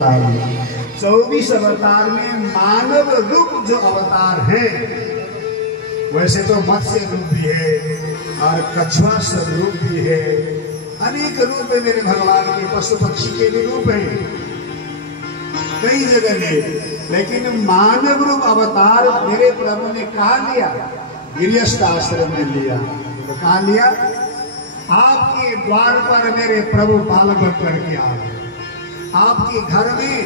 24 अवतार में मानव रूप जो अवतार है, वैसे तो मत्स्य रूप भी है और कछुआ स्वरूप भी है, अनेक रूप है मेरे भगवान के। पशु पक्षी के भी रूप है कई जगह है, लेकिन मानव रूप अवतार मेरे प्रभु ने कहा लिया, गृहस्थ आश्रम में लिया। तो कहा लिया, आपके द्वार पर मेरे प्रभु बालक करके आ गए, आपके घर में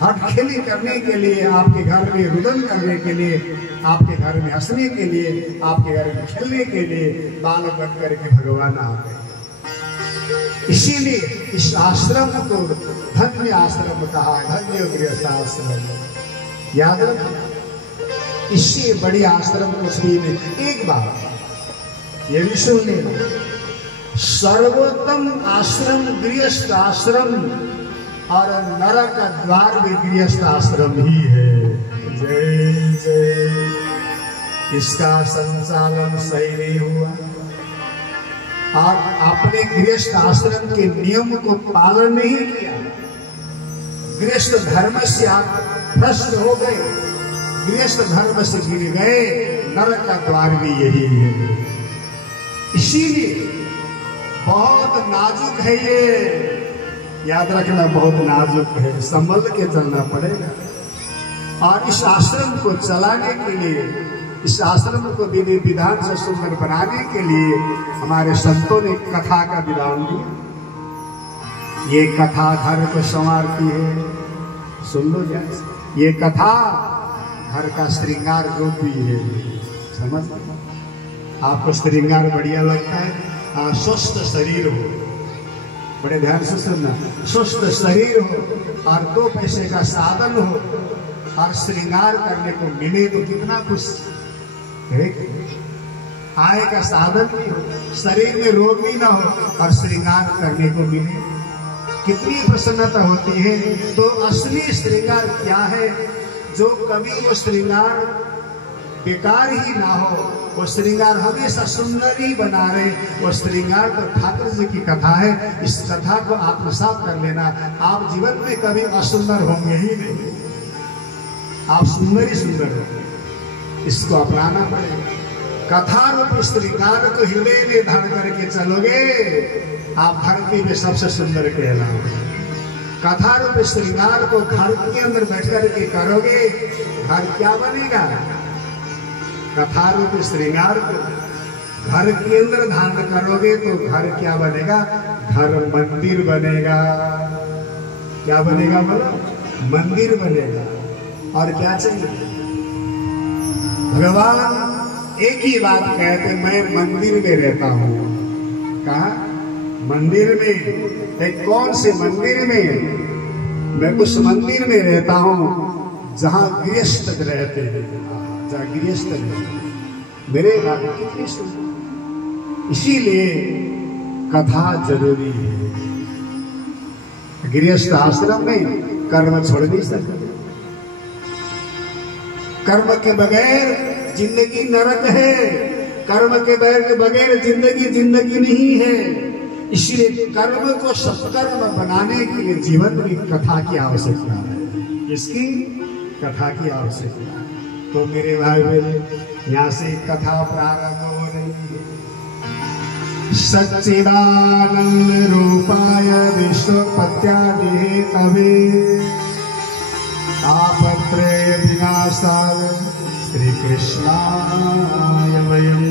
हटखेली करने के लिए, आपके घर में रुदन करने के लिए, आपके घर में हंसने के लिए, आपके घर में खेलने के लिए बालक बन करके भगवान आ गए। इसीलिए इस आश्रम को धन्य आश्रम कहा, धन्य गृहस्थ आश्रम। याद रखना, इससे बड़ी आश्रम कुछ भी नहीं। एक बात ये भी सुन लेना, सर्वोत्तम आश्रम गृहस्थ आश्रम और नरक का द्वार भी गृहस्थ आश्रम ही है। जय जय। इसका संचालन सही नहीं हुआ और आपने गृहस्थ आश्रम के नियम को पालन नहीं किया, गृहस्थ धर्म से आप भ्रष्ट हो गए, गृहस्थ धर्म से गिर गए, नरक का द्वार भी यही है। इसीलिए बहुत नाजुक है ये, याद रखना, बहुत नाजुक है, संभल के चलना पड़ेगा। और इस आश्रम को चलाने के लिए, इस आश्रम को विधि विधान से सुंदर बनाने के लिए हमारे संतों ने कथा का विधान दिया। ये कथा घर को संवारती है, सुन लो जैसे, ये कथा घर का श्रृंगार रूप भी है। समझ आपको श्रृंगार बढ़िया लगता है? स्वस्थ शरीर हो, बड़े ध्यान से सुनना, स्वस्थ शरीर हो और 2 पैसे का साधन हो और श्रृंगार करने को मिले तो कितना खुश, आय का साधन भी हो, शरीर में रोग भी ना हो और श्रृंगार करने को मिले, कितनी प्रसन्नता होती है। तो असली श्रृंगार क्या है? जो कभी वो श्रृंगार बेकार ही ना हो, वो श्रृंगार हमेशा सुंदर ही बना रहे, वो श्रृंगार तो ठाकुर जी की कथा है। इस कथा को आत्मसात कर लेना, आप जीवन में कभी असुंदर होंगे ही नहीं, आप सुंदर ही सुंदर होंगे। इसको अपनाना पड़ेगा। कथा रूप श्रृंगार को हृदय में धारण करके चलोगे, आप धरती में सबसे सुंदर कहलाओगे। कथा रूप श्रृंगार को घर के अंदर बैठ करके करोगे, घर क्या बनेगा? कथा रूप श्रृंगार को घर के अंदर धारण करोगे तो घर क्या बनेगा? घर मंदिर बनेगा। क्या बनेगा? बोलो, मंदिर बनेगा। और क्या चाहिए? भगवान एक ही बात कहते, मैं मंदिर में रहता हूँ। कहा? मंदिर में। एक कौन से मंदिर में? मैं उस मंदिर में रहता हूँ जहाँ गृहस्थ रहते हैं, जहाँ गृहस्थ रहते। मेरे बात कितनी सुंदर। इसीलिए कथा जरूरी है। गृहस्थ आश्रम में कर्म छोड़ नहीं सकते, कर्म के बगैर जिंदगी नरक है, कर्म के बगैर जिंदगी नहीं है। इसलिए कर्म को सत्कर्म बनाने के लिए जीवन में कथा की आवश्यकता है। इसकी कथा की आवश्यकता है। तो मेरे भाई बहन, यहाँ से कथा प्रारंभ हो रही है। सच्चिदानंद रूपाय विश्वपत्यादिहे तवे तापत्रय विनाशाय श्री कृष्णाय वयम्